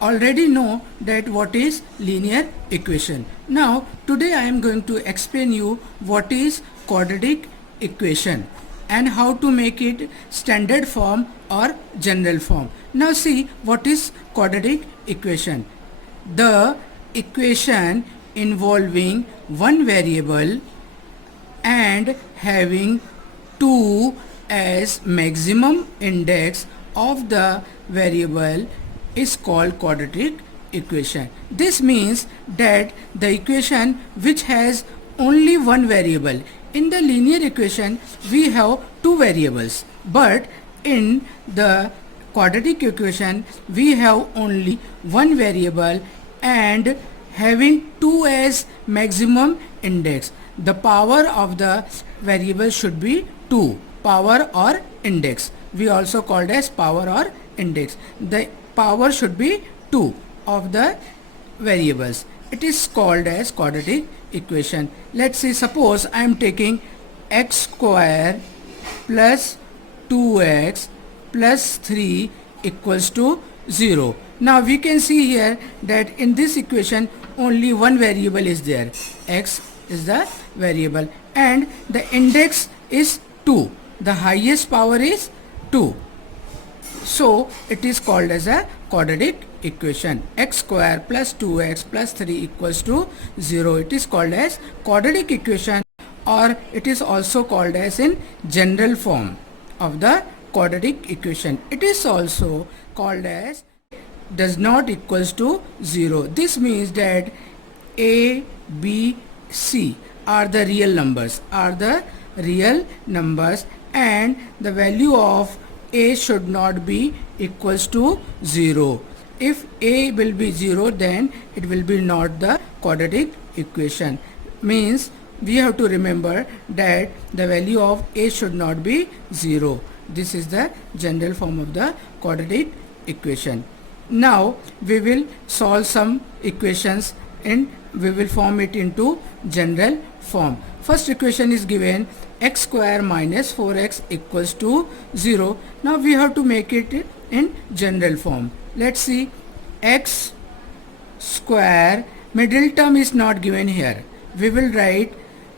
already know that what is linear equation. Now today I am going to explain you what is quadratic equation and how to make it standard form or general form. Now see what is quadratic equation. The equation involving one variable and having 2 as maximum index of the variable is called quadratic equation. This means that the equation which has only one variable. In the linear equation we have two variables, but in the quadratic equation we have only one variable and having 2 as maximum index. The power of the variable should be 2, power or index. We also called as power or index. The power should be 2 of the variables. It is called as quadratic equation. Let's see, suppose I am taking x square plus 2x plus 3 equals to 0. Now we can see here that in this equation only one variable is there. X is the variable and the index is 2. The highest power is 2. So it is called as a quadratic equation. X square plus 2x plus 3 equals to 0. It is called as quadratic equation, or it is also called as in general form of the quadratic equation. It is also called as does not equals to 0. This means that a, b, c are the real numbers, and the value of a should not be equals to 0. If a will be 0, then it will be not the quadratic equation. Means we have to remember that the value of a should not be 0. This is the general form of the quadratic equation. Now we will solve some equations and we will form it into general form. First equation is given x square minus 4x equals to 0. Now we have to make it in general form. Let's see, x square, middle term is not given here. We will write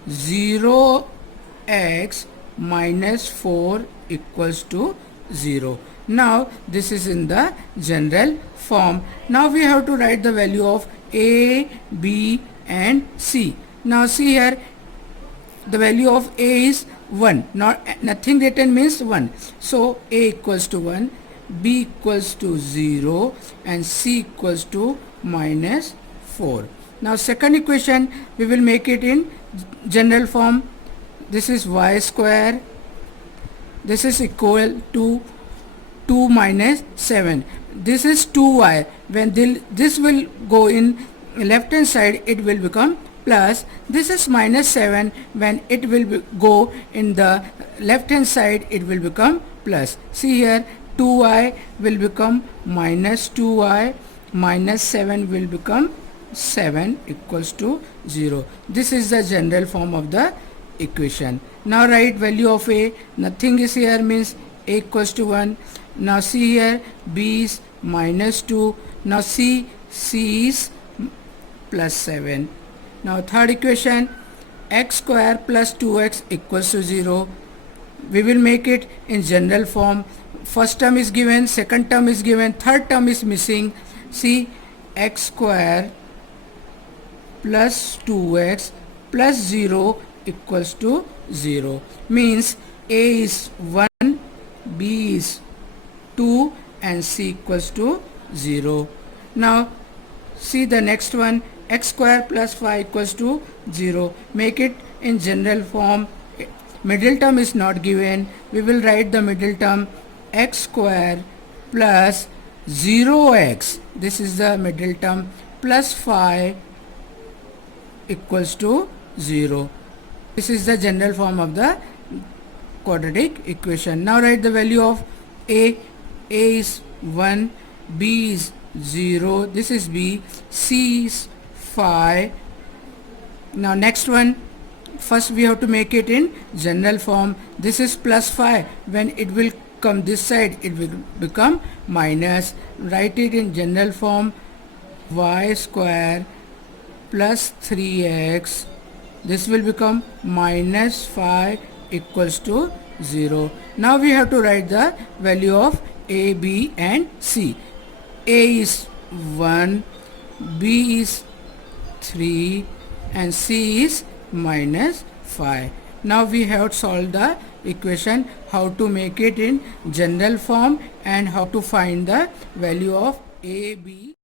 0x minus 4 equals to 0. Now this is in the general form. Now we have to write the value of a, b and c. Now see here, the value of a is 1, nothing written means 1. So a equals to 1, b equals to 0 and c equals to minus 4. Now second equation we will make it in general form. This is y square, this is equal to 2 minus 7. This is 2y. When this will go in left hand side, it will become plus. This is minus 7. When it will go in the left hand side, it will become plus. See here, 2y will become minus 2y, minus 7 will become 7 equals to 0. This is the general form of the equation. Now write value of a, nothing is here, means a equals to 1. Now see here, b is minus 2. Now c is plus 7. Now third equation, x square plus 2x equals to 0. We will make it in general form. First term is given, second term is given, third term is missing. See, x square plus 2x plus 0 equals to 0. Means a is 1, b is 2 and c equals to 0. Now see the next one, x square plus 5 equals to 0. Make it in general form. Middle term is not given. We will write the middle term, x square plus 0x, this is the middle term, plus 5 equals to 0. This is the general form of the quadratic equation. Now write the value of a is 1, b is 0, this is b, c is 5. Now next one, first we have to make it in general form. This is plus 5. When it will come this side, it will become minus. Write it in general form, y square plus 3x. This will become minus 5 equals to 0. Now we have to write the value of a, b and c. A is 1, b is 3 and c is minus 5. Now we have solved the equation, how to make it in general form and how to find the value of a, b